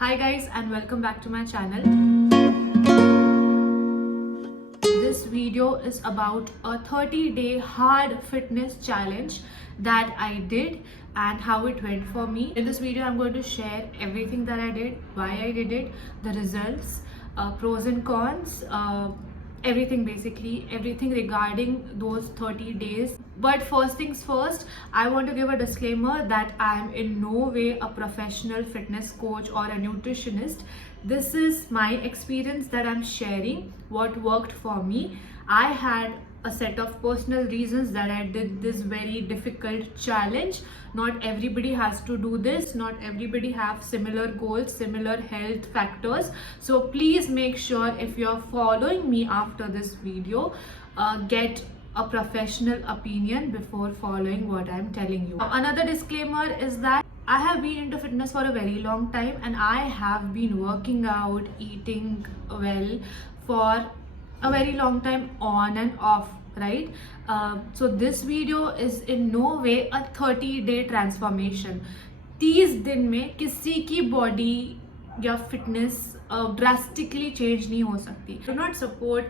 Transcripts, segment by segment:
Hi guys and welcome back to my channel. This video is about a 30-day hard fitness challenge that I did and how it went for me. In this video I'm going to share everything that I did, why I did it, the results, pros and cons, everything, basically everything regarding those 30 days. But first things first, I want to give a disclaimer that I am in no way a professional fitness coach or a nutritionist. This is my experience that I'm sharing, what worked for me. I had a set of personal reasons that I did this very difficult challenge. Not everybody has to do this, not everybody have similar goals, similar health factors. So please make sure if you're following me after this video, get a professional opinion before following what I'm telling you. Another disclaimer is that I have been into fitness for a very long time and I have been working out, eating well for a very long time, on and off, right? So this video is in no way a 30-day transformation. 30 दिन में किसी की body या fitness drastically change नहीं हो सकती. Do not support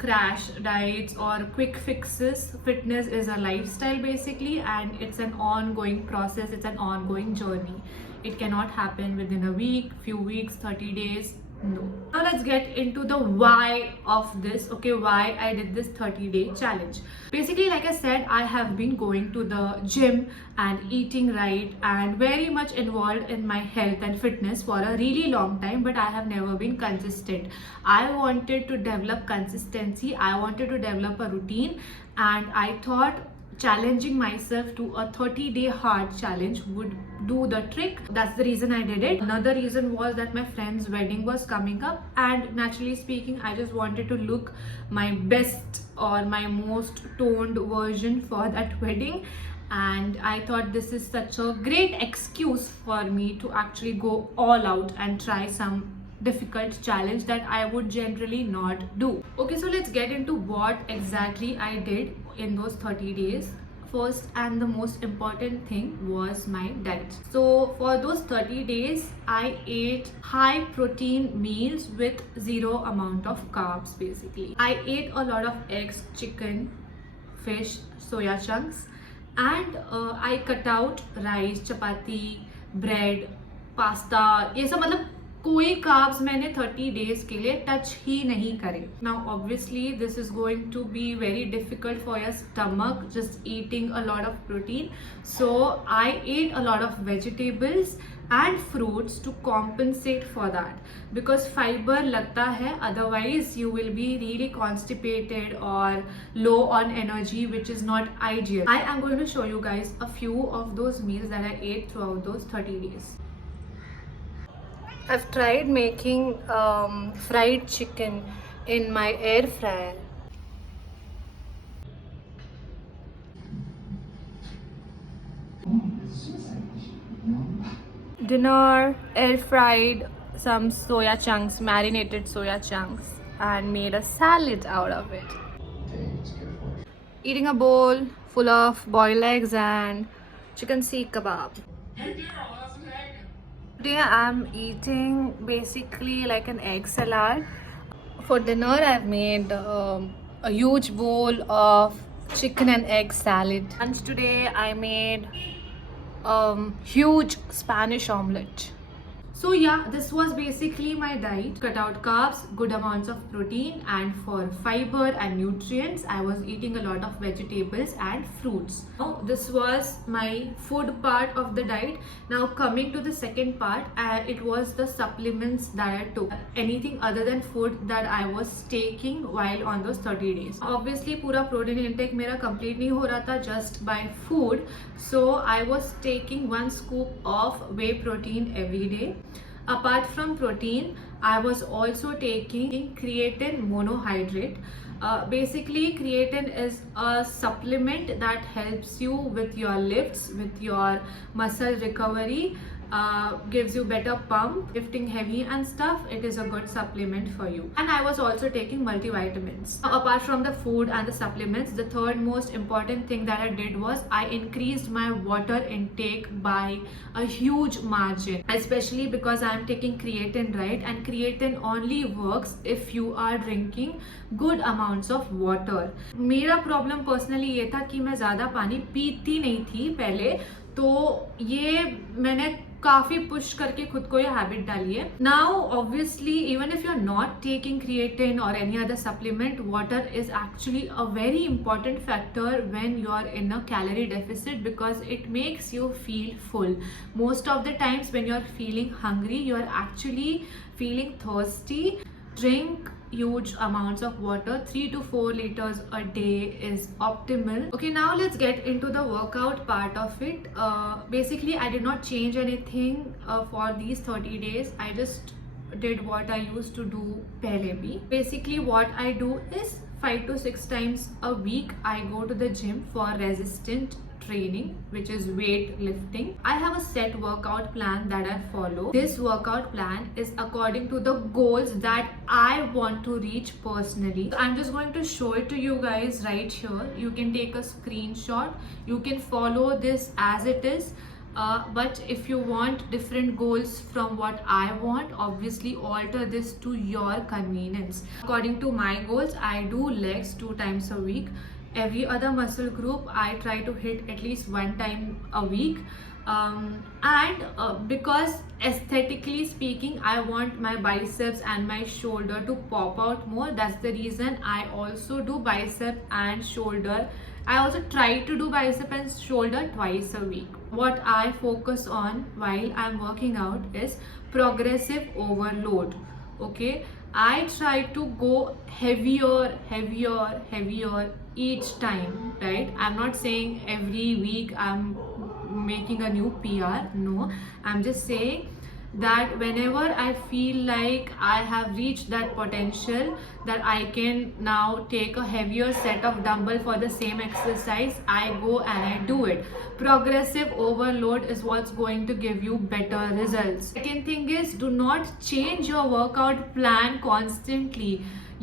crash diets or quick fixes. Fitness is a lifestyle basically, and it's an ongoing process, it's an ongoing journey. It cannot happen within a week, few weeks, 30 days. No. Now let's get into the why of this. Okay, why I did this 30-day challenge. Basically, like I said, I have been going to the gym and eating right and very much involved in my health and fitness for a really long time, but I have never been consistent. I wanted to develop consistency, I wanted to develop a routine, and I thought challenging myself to a 30-day hard challenge would do the trick. That's the reason I did it. Another reason was that my friend's wedding was coming up, and naturally speaking, I just wanted to look my best or my most toned version for that wedding. And I thought this is such a great excuse for me to actually go all out and try some difficult challenge that I would generally not do. Okay, so let's get into what exactly I did in those 30 days. First and the most important thing was my diet. So for those 30 days, I ate high protein meals with zero amount of carbs basically. I ate a lot of eggs, chicken, fish, soya chunks, and I cut out rice, chapati, bread, pasta. ये सब मतलब कोई carbs मैंने 30 days के लिए touch ही नहीं करे. Now obviously this is going to be very difficult for your stomach just eating a lot of protein. So I ate a lot of vegetables and fruits to compensate for that, because fiber लगता है, otherwise you will be really constipated or low on energy, which is not ideal. I am going to show you guys a few of those meals that I ate throughout those 30 days. I've tried making fried chicken in my air fryer. Dinner, air fried some soya chunks, marinated soya chunks, and made a salad out of it. Eating a bowl full of boiled eggs and chicken seekh kebab. Today I'm eating basically like an egg salad. For dinner I've made a huge bowl of chicken and egg salad. And today I made huge Spanish omelette. So yeah, this was basically my diet. Cut out carbs, good amounts of protein, and for fiber and nutrients, I was eating a lot of vegetables and fruits. Now, this was my food part of the diet. Now coming to the second part, it was the supplements that I took. Anything other than food that I was taking while on those 30 days. Obviously, पूरा protein intake मेरा complete नहीं हो रहा था just by food. So I was taking 1 scoop of whey protein every day. Apart from protein, I was also taking creatine monohydrate. Basically, creatine is a supplement that helps you with your lifts, with your muscle recovery, gives you better pump, lifting heavy and stuff. It is a good supplement for you. And I was also taking multivitamins. Now, apart from the food and the supplements, the third most important thing that I did was I increased my water intake by a huge margin, especially because I am taking creatine, right? And creatine only works if you are drinking good amounts of water. मेरा problem personally ये था कि मैं ज़्यादा पानी पीती नहीं थी पहले, तो ये मैंने काफी पुश करके खुद को ये हैबिट डाली है. Now obviously even if you are not taking creatine or any other supplement, water is actually a very important factor when you are in a calorie deficit because it makes you feel full. Most of the times when you are feeling hungry, you are actually feeling thirsty. Drink huge amounts of water. 3 to 4 liters a day is optimal. Okay, now let's get into the workout part of it. Basically, I did not change anything for these 30 days. I just did what I used to do pehle bhi. Basically, what I do is 5 to 6 times a week I go to the gym for resistant training, which is weight lifting. I have a set workout plan that I follow. This workout plan is according to the goals that I want to reach personally. I'm just going to show it to you guys right here. You can take a screenshot. You can follow this as it is. But if you want different goals from what I want, obviously alter this to your convenience. According to my goals, I do legs 2 times a week. Every other muscle group I try to hit at least 1 time a week. Because aesthetically speaking, I want my biceps and my shoulder to pop out more. That's the reason I also do bicep and shoulder. I also try to do bicep and shoulder twice a week. What I focus on while I'm working out is progressive overload. Okay, I try to go heavier each time, right? I'm not saying every week I'm making a new PR. No, I'm just saying that whenever I feel like I have reached that potential that I can now take a heavier set of dumbbell for the same exercise, I go and I do it. Progressive overload is what's going to give you better results. Second thing is, do not change your workout plan constantly.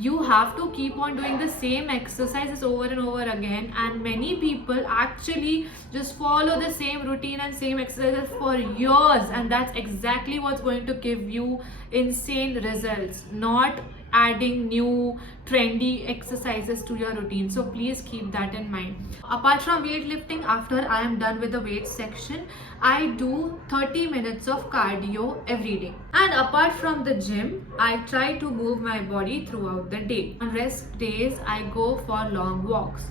You have to keep on doing the same exercises over and over again, and many people actually just follow the same routine and same exercises for years, and that's exactly what's going to give you insane results, not adding new trendy exercises to your routine. So please keep that in mind. Apart from weightlifting, after I am done with the weight section, I do 30 minutes of cardio every day. And apart from the gym, I try to move my body throughout the day. On rest days, I go for long walks.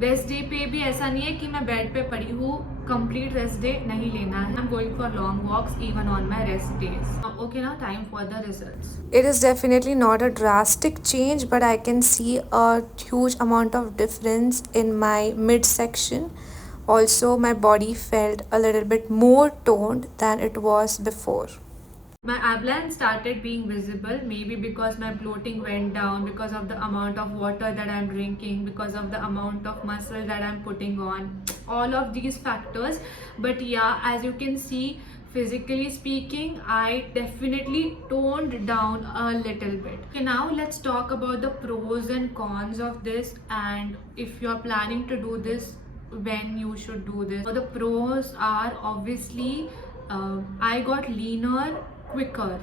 Rest day पे भी ऐसा नहीं है कि मैं bed पे पड़ी हूँ, कंप्लीट रेस्ट डे नहीं लेना है. I am going for long walks even on my rest days. Okay, now time for the results. It is definitely not a drastic change, but I can see a huge amount of difference in my midsection. Also, my body felt a little bit more toned than it was before. My abdomen started being visible, maybe because my bloating went down, because of the amount of water that I'm drinking, because of the amount of muscle that I'm putting on, all of these factors. But yeah, as you can see, physically speaking, I definitely toned down a little bit. Okay, now let's talk about the pros and cons of this, and if you're planning to do this, when you should do this. So the pros are obviously I got leaner quicker.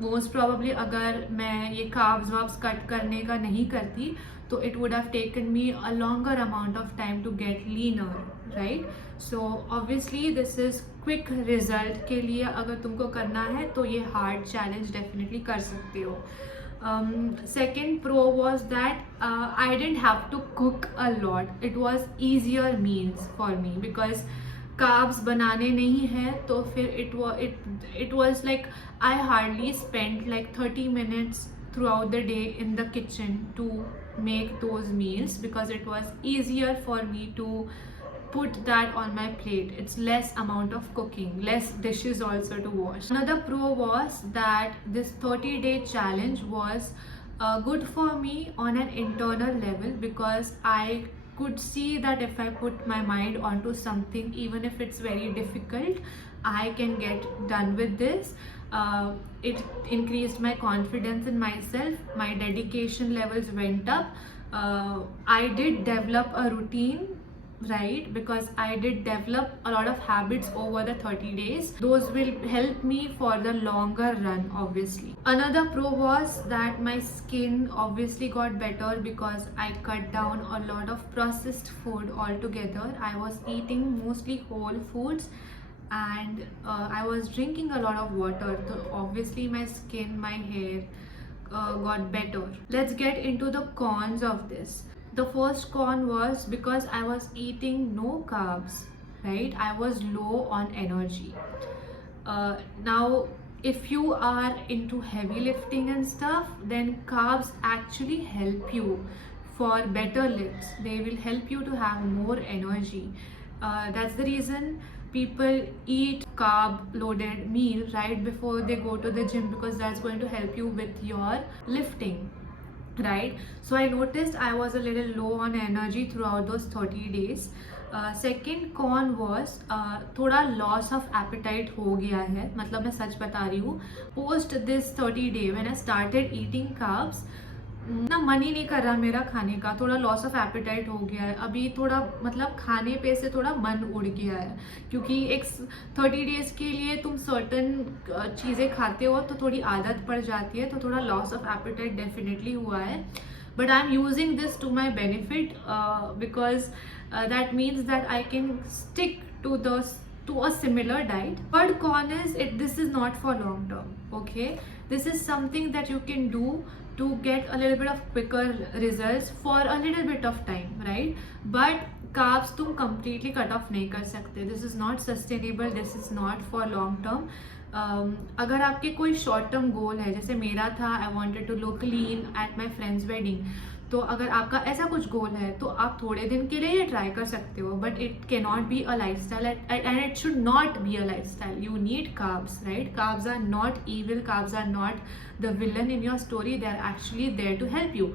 Most probably अगर मैं ये carbs वाब्स cut करने का नहीं करती तो it would have taken me a longer amount of time to get leaner, right? So obviously this is quick result के लिए अगर तुमको करना है तो ये हार्ड चैलेंज डेफिनेटली कर सकते हो. Second pro was that I didn't have to cook a lot. It was easier meals for me because carbs बनाने नहीं है तो फिर it was like I hardly spent like 30 minutes throughout the day in the kitchen to make those meals because it was easier for me to put that on my plate. It's less amount of cooking, less dishes also to wash. Another pro was that this 30-day challenge was good for me on an internal level because I could see that if I put my mind onto something, even if it's very difficult, I can get done with this. It increased my confidence in myself, my dedication levels went up. I did develop a routine, right? Because I did develop a lot of habits over the 30 days. Those will help me for the longer run, obviously. Another pro was that my skin obviously got better because I cut down a lot of processed food altogether. I was eating mostly whole foods, and I was drinking a lot of water. So obviously my skin, my hair got better. Let's get into the cons of this. The first con was because I was eating no carbs, right? I was low on energy. Now, if you are into heavy lifting and stuff, then carbs actually help you for better lifts. They will help you to have more energy. That's the reason people eat carb loaded meal right before they go to the gym, because that's going to help you with your lifting, right? So I noticed I was a little low on energy throughout those 30 days. Second con was थोड़ा loss of appetite हो गया है, मतलब मैं सच बता रही हूँ. Post this 30 day when I started eating carbs, ना मन ही नहीं कर रहा मेरा खाने का. थोड़ा लॉस ऑफ एपेटाइट हो गया है अभी, थोड़ा मतलब खाने पे से थोड़ा मन उड़ गया है, क्योंकि एक 30 डेज के लिए तुम सर्टन चीज़ें खाते हो तो थोड़ी आदत पड़ जाती है, तो थोड़ा लॉस ऑफ एपेटाइट डेफिनेटली हुआ है. But I am using this to my benefit because that means that I can stick to a similar diet. Third con is this is not for long term. Okay, this is something that you can do to get a little bit of quicker results for a little bit of time, right? But carbs तुम completely cut off नहीं कर सकते. This is not sustainable. This is not for long term. अगर आपके कोई short term goal है, जैसे मेरा था I wanted to look lean at my friend's wedding, तो अगर आपका ऐसा कुछ गोल है तो आप थोड़े दिन के लिए ये ट्राई कर सकते हो, but it can not be a lifestyle and it should not be a lifestyle. You need carbs, right? Carbs are not evil, carbs are not the villain in your story. They are actually there to help you.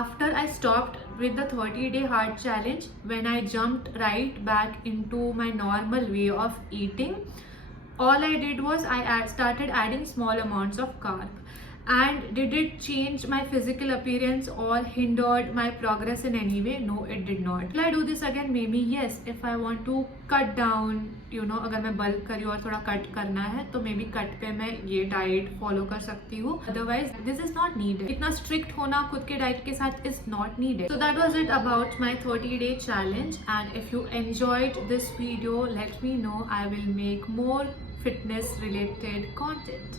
After I stopped with the 30-day hard challenge, when I jumped right back into my normal way of eating, all I did was I started adding small amounts of carb. And did it change my physical appearance or hindered my progress in any way? No, it did not. Will I do this again? Maybe yes. If I want to cut down, अगर मैं bulk करी और थोड़ा cut करना है तो may be cut पे मैं ये डाइट फॉलो कर सकती हूँ. Otherwise this is not needed. इतना स्ट्रिक्ट होना खुद के डाइट के साथ is not needed. So that was it about my 30-day challenge. And if you enjoyed this video, let me know. I will make more fitness related content.